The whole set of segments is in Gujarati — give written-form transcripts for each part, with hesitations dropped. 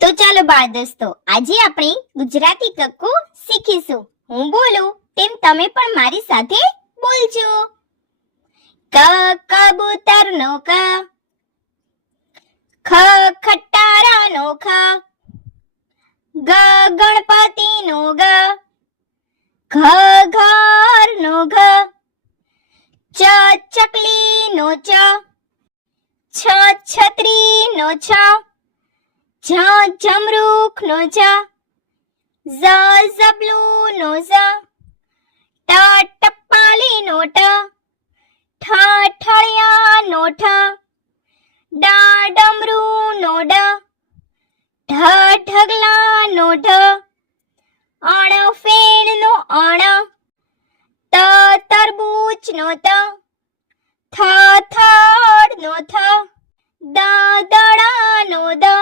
તો ચાલો બાળ દોસ્તો, આજે આપણે ગુજરાતી કક્કો શીખીશું. હું બોલું તેમ તમે પણ મારી સાથે બોલજો. ક કબૂતરનો ક, ખ ખટારાનો ખ, ગ ગણપતિનો ગ, ઘ ઘરનો ઘ, ચ ચકલીનો ચ, છ છત્રીનો છ, જ જમરૂખનો જ, ઝ ઝબલુનો ઝ, ટ ટપાલીનો ટ, ઠ ઠળિયાનો ઠ, ડ ડમરૂનો ડ, ઢ ઢગલાનો ઢ, અણ ફેણનો અણ, ત તરબૂચનો ત, થ થડનો થ, દ દડાનો દ,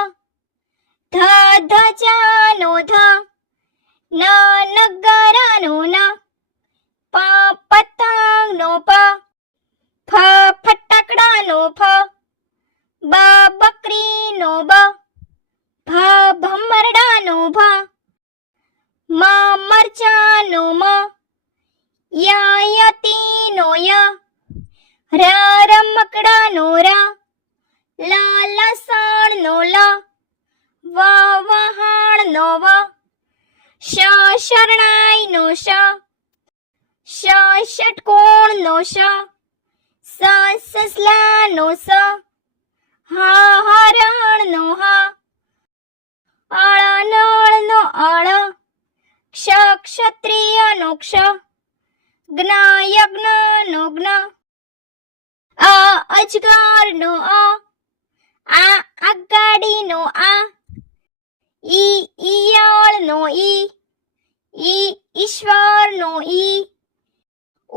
ધ ધજાનો ધ, ન નગરાનો ન, પ પતંગનો પ, ફ ફટાકડાનો ફ, બ બકરીનો બ, ભ ભમરડાનો ભ, મ મરચાનો મ, ય યતીનો ય, ર રમકડાનો ર, લ લસણનો લ, વ વહાણનો વ, શ શરણાઈનો શ, શ ષટકોણનો શ, સ સસલાનો સ, હ હરણનો હ, અળ નળનો અળ, ક્ષ ક્ષત્રિયનો ક્ષ, જ્ઞ યજ્ઞનો જ્ઞ, અ અજગરનો અ, આ આગાડીનો આ, ઈ ઈયળનો ઈ, ઈશ્વરનો ઈ,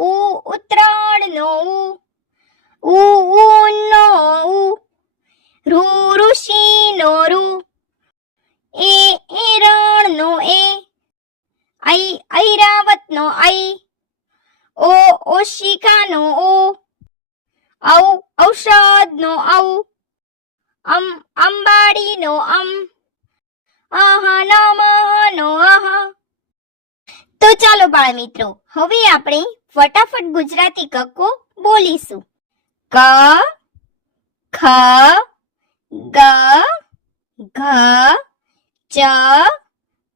ઉ ઉત્તરાયણનો ઉ, ઊનો ઉ, ઋ ઋષિનો ઋ, એરણનો એ, ઐરાવતનો ઐ, ઓ ઓશિકાનો ઓ, ઔ ઔષધનો ઔ, અંબાડીનો અમ, અહ નમઃનો અહ. તો ચાલો બાળ મિત્રો, હવે આપણે ફટાફટ ગુજરાતી કક્કો બોલીશું. ક ખ ગ ઘ ચ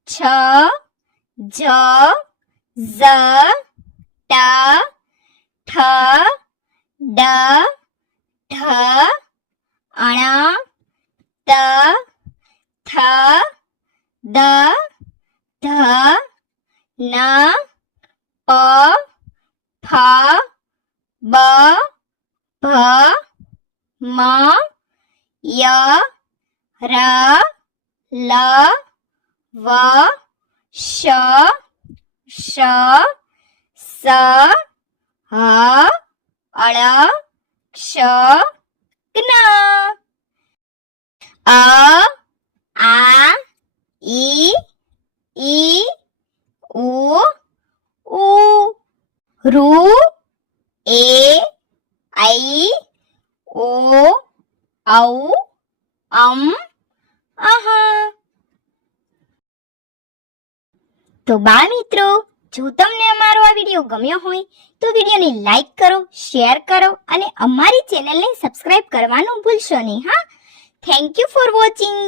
છ જ ઝ ટ ઠ ડ ઢ અણ ત થ દ ધ ન પ ફ બ ભ મ ય ર લ વ શ શ સ હ અળ ક્ષ જ્ઞ. અ આ ઈ ઉ ઊ, ઋ એ ઐ ઓ ઔ અમ અહ. તો બાળ મિત્રો, જો તમને અમારો આ વિડીયો ગમ્યો હોય તો વિડીયોને લાઈક કરો, શેર કરો અને અમારી ચેનલને સબસ્ક્રાઇબ કરવાનું ભૂલશો નહીં. હા, થેન્ક યુ ફોર વોચિંગ.